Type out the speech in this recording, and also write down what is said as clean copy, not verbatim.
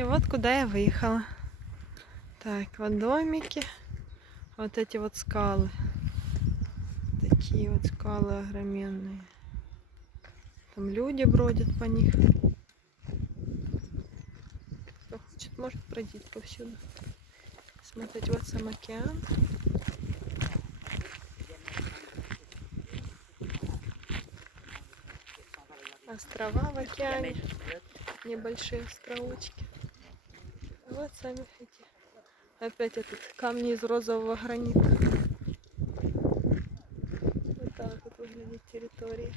И вот куда я выехала. Так, вот домики. Вот эти вот скалы. Такие вот скалы огроменные. Там люди бродят по них. Кто хочет, может бродить повсюду. Смотреть, вот сам океан. Острова в океане. Небольшие островочки. Вот сами эти. Опять этот камни из розового гранита. Вот так вот выглядит территория.